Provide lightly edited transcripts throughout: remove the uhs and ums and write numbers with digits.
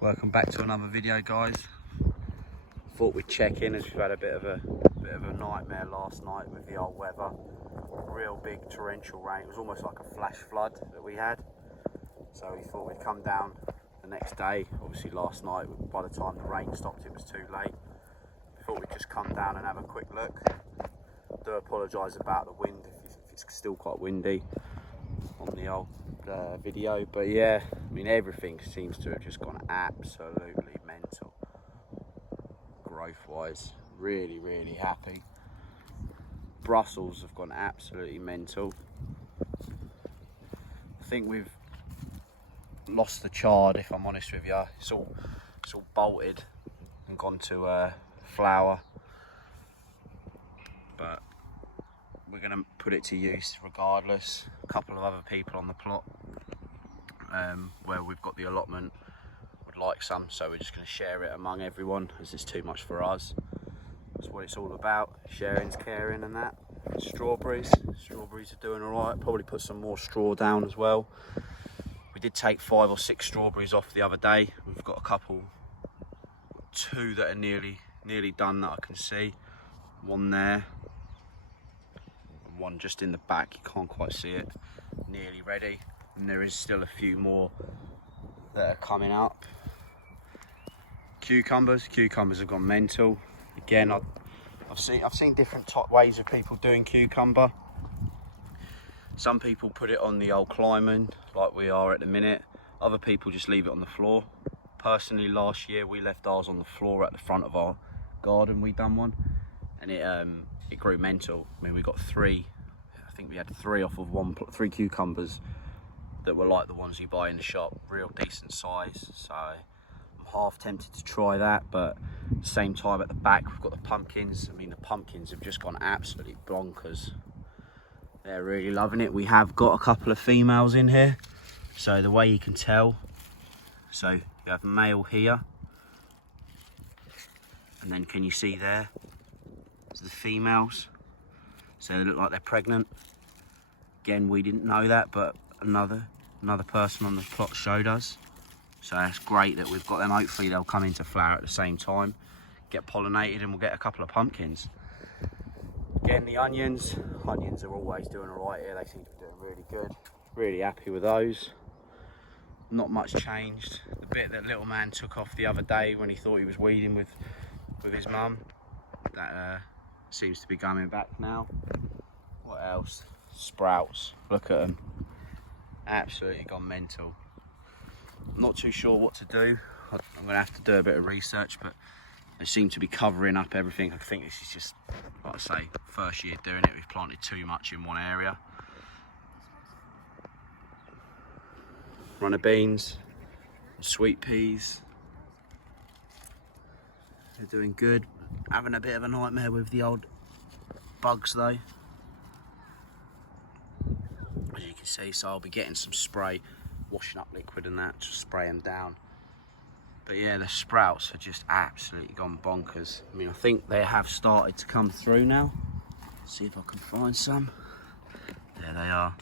Welcome back to another video, guys. Thought we'd check in as we've had a bit of a nightmare last night with the old weather. Real big torrential rain. It was almost like a flash flood that we had. So we thought we'd come down the next day. Obviously last night, by the time the rain stopped, it was too late. We thought we'd just come down and have a quick look. Do apologise about the wind if it's still quite windy on the old video, but yeah, I mean everything seems to have just gone absolutely mental growth wise. Really happy. Brussels have gone absolutely mental. I think we've lost the chard, if I'm honest with you. It's all bolted and gone to flower, but we're going to put it to use regardless. A couple of other people on the plot where we've got the allotment would like some, so we're just going to share it among everyone as it's too much for us. That's what it's all about, sharing's caring and that. Strawberries are doing alright. Probably put some more straw down as well. We did take 5 or 6 strawberries off the other day. We've got two that are nearly done that I can see. One there, one just in the back, you can't quite see it, nearly ready, and there is still a few more that are coming up. Cucumbers have gone mental again. I've seen different ways of people doing cucumber. Some people put it on the old climbing like we are at the minute. Other people just leave it on the floor. Personally, last year we left ours on the floor at the front of our garden. We done one and it grew mental. I mean, we got 3. I think we had 3 off of 3 cucumbers that were like the ones you buy in the shop, real decent size. So I'm half tempted to try that, but at the same time at the back we've got the pumpkins. I mean, the pumpkins have just gone absolutely bonkers. They're really loving it. We have got a couple of females in here, so the way you can tell, so you have male here, and then can you see there? The females, so they look like they're pregnant. Again, we didn't know that, but another person on the plot showed us, so that's great that we've got them. Hopefully they'll come into flower at the same time, get pollinated, and we'll get a couple of pumpkins. Again, the onions are always doing all right here. They seem to be doing really good. Really happy with those. Not much changed. The bit that little man took off the other day when he thought he was weeding with his mum, that seems to be coming back now. What else? Sprouts, look at them, absolutely gone mental. I'm not too sure what to do. I'm gonna have to do a bit of research, but they seem to be covering up everything. I think this is just, like I say, first year doing it. We've planted too much in one area. Runner beans, sweet peas, they're doing good. Having a bit of a nightmare with the old bugs though, as you can see, so I'll be getting some spray, washing up liquid and that, to spray them down. But yeah, the sprouts are just absolutely gone bonkers. I mean, I think they have started to come through now. Let's see if I can find some. There they are,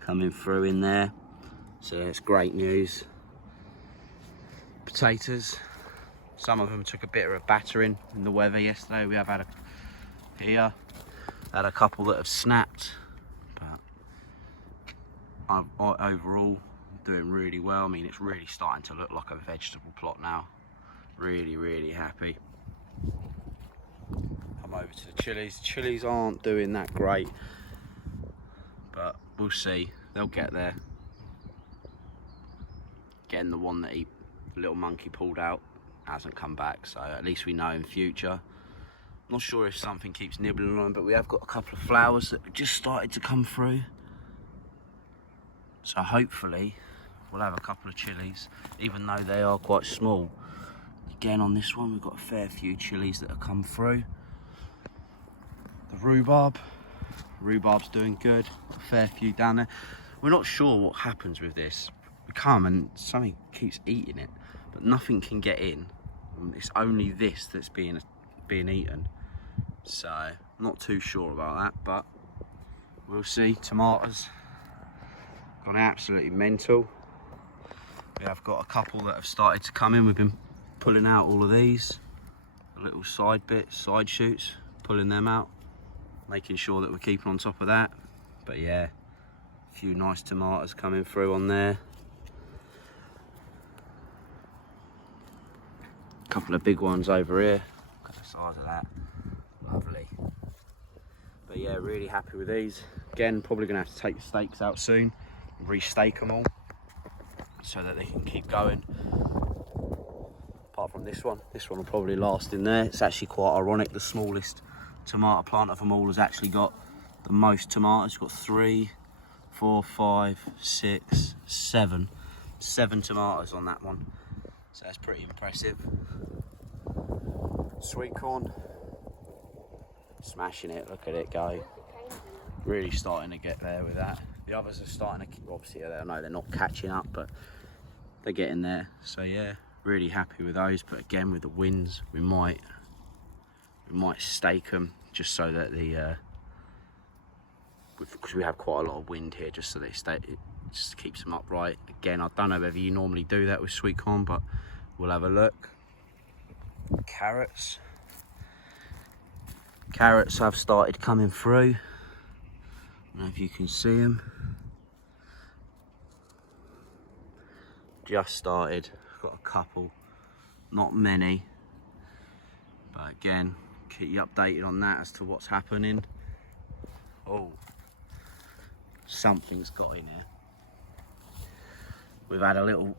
coming through in there, so that's great news. Potatoes, some of them took a bit of a battering in the weather yesterday. We have had a couple that have snapped, but overall doing really well. I mean, it's really starting to look like a vegetable plot now. Really happy. Come over to the chilies. Chilies aren't doing that great, but we'll see, they'll get there. Again, the one that the little monkey pulled out hasn't come back, so at least we know in future. Not sure if something keeps nibbling on, but we have got a couple of flowers that have just started to come through, so hopefully we'll have a couple of chilies, even though they are quite small. Again, on this one we've got a fair few chilies that have come through. The rhubarb's doing good, a fair few down there. We're not sure what happens with this. We come and something keeps eating it, but nothing can get in. It's only this that's being eaten, so I'm not too sure about that, but we'll see. Tomatoes, gone absolutely mental. We have got a couple that have started to come in. We've been pulling out all of these little side bits, side shoots, pulling them out, making sure that we're keeping on top of that. But yeah, a few nice tomatoes coming through on there. A couple of big ones over here. Look at the size of that. Lovely. But yeah, really happy with these. Again, probably gonna have to take the stakes out soon, re-stake them all, so that they can keep going. Apart from this one will probably last in there. It's actually quite ironic, the smallest tomato plant of them all has actually got the most tomatoes. It's got 3, 4, 5, 6, 7 tomatoes on that one, so that's pretty impressive. Sweet corn, smashing it. Look at it go. Really starting to get there with that. The others are starting to, obviously I know they're not catching up, but they're getting there. So yeah, really happy with those. But again, with the winds, we might stake them just so that because we have quite a lot of wind here, just so they stay, it just keeps them upright. Again, I don't know whether you normally do that with sweet corn, but we'll have a look. Carrots have started coming through. I don't know if you can see them. Just started. Got a couple, not many, but again, keep you updated on that as to what's happening. Oh, something's got in here. We've had a little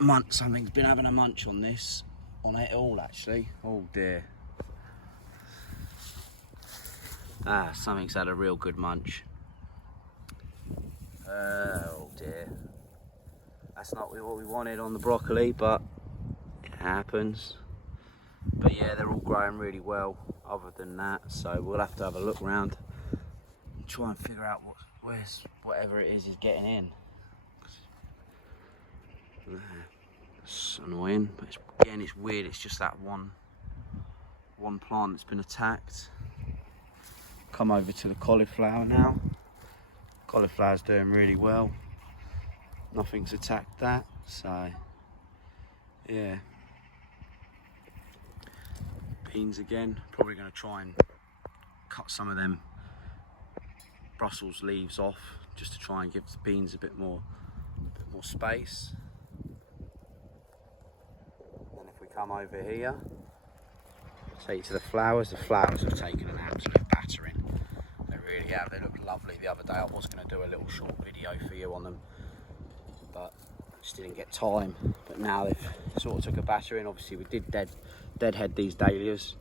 munch. Something's been having a munch on this, on it all actually. Oh dear. Something's had a real good munch. Oh dear. That's not what we wanted on the broccoli, but it happens. But yeah, they're all growing really well other than that, so we'll have to have a look around and try and figure out whatever it is getting in. It's annoying, but again, it's weird. It's just that one plant that's been attacked. Come over to the cauliflower now. Cauliflower's doing really well. Nothing's attacked that, so yeah. Beans again, probably going to try and cut some of them Brussels leaves off, just to try and give the beans a bit more space. And if we come over here, take you to the flowers have taken an absolute battering. They really have. They look lovely the other day. I was going to do a little short video for you on them, but I just didn't get time. But now they've sort of took a battering. Obviously we did deadhead these dahlias,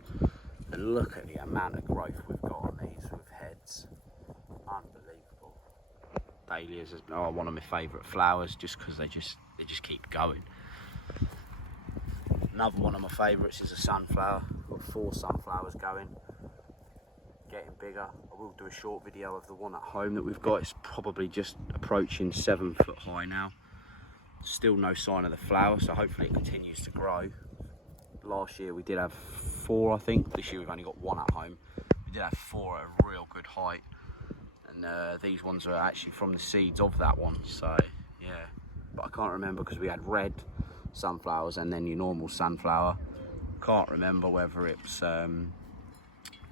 and look at the amount of growth we've got on these with heads. Unbelievable. Dahlias are one of my favourite flowers, just because they just keep going. Another one of my favourites is a sunflower. I've got 4 sunflowers going, getting bigger. I will do a short video of the one at home that we've got. It's probably just approaching 7 foot high now. Still no sign of the flower, so hopefully it continues to grow. Last year we did have 4, I think. This year we've only got 1 at home. We did have 4 at a real good height, and these ones are actually from the seeds of that one, so yeah. But I can't remember, because we had red sunflowers and then your normal sunflower. Can't remember whether it's the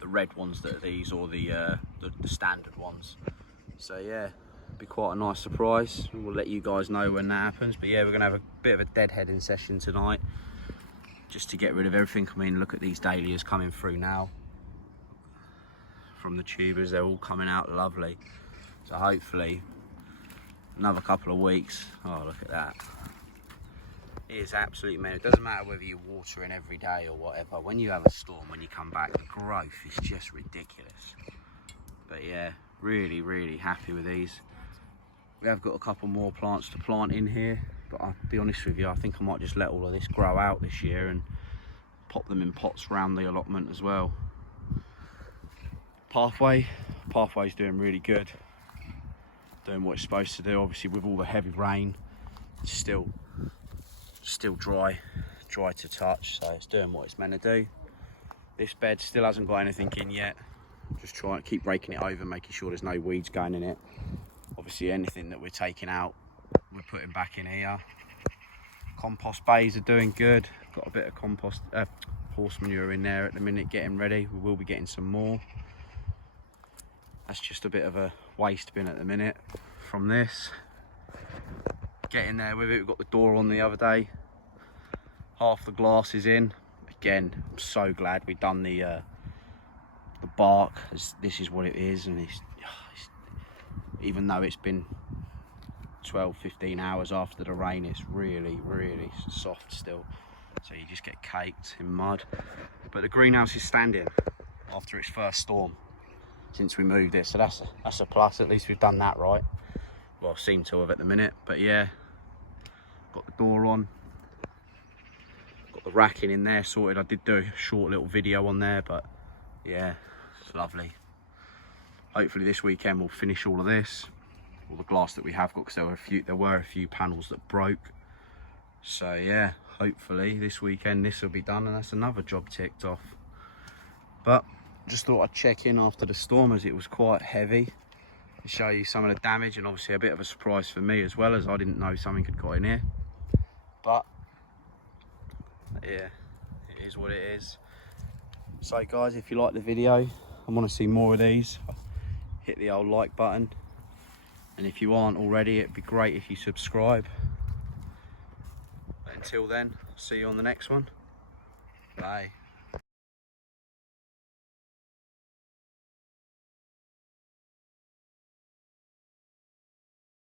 red ones that are these, or the standard ones. So yeah, be quite a nice surprise. We'll let you guys know when that happens. But yeah, we're gonna have a bit of a deadheading session tonight, just to get rid of everything. I mean, look at these dahlias coming through now from the tubers. They're all coming out lovely. So hopefully another couple of weeks. Oh, look at that. It is absolutely amazing. It doesn't matter whether you're watering every day or whatever. When you have a storm, when you come back, the growth is just ridiculous. But yeah, really, really happy with these. We have got a couple more plants to plant in here, but I'll be honest with you, I think I might just let all of this grow out this year and pop them in pots around the allotment as well. Pathway's doing really good, doing what it's supposed to do. Obviously with all the heavy rain, it's still dry to touch, so it's doing what it's meant to do. This bed still hasn't got anything in yet. Just trying to keep raking it over, making sure there's no weeds going in it. Obviously anything that we're taking out, we're putting back in here. Compost bays are doing good. Got a bit of compost, horse manure in there at the minute, getting ready. We will be getting some more. That's just a bit of a waste bin at the minute from this. Getting there with it. We've got the door on the other day. Half the glass is in. Again, I'm so glad we've done the bark, as this is what it is, and it's even though it's been 12-15 hours after the rain, it's really soft still, so you just get caked in mud. But the greenhouse is standing after its first storm since we moved it, so that's a plus. At least we've done that right. Well, seem to have at the minute. But yeah, got the door on, got the racking in there sorted. I did do a short little video on there, but yeah, it's lovely. Hopefully this weekend we'll finish all of this, all the glass that we have got, because there were a few panels that broke. So yeah, hopefully this weekend this will be done, and that's another job ticked off. But just thought I'd check in after the storm, as it was quite heavy, to show you some of the damage, and obviously a bit of a surprise for me as well, as I didn't know something had got in here. But yeah, it is what it is. So guys, if you like the video and want to see more of these, hit the old like button, and if you aren't already, it'd be great if you subscribe. But until then, see you on the next one. Bye.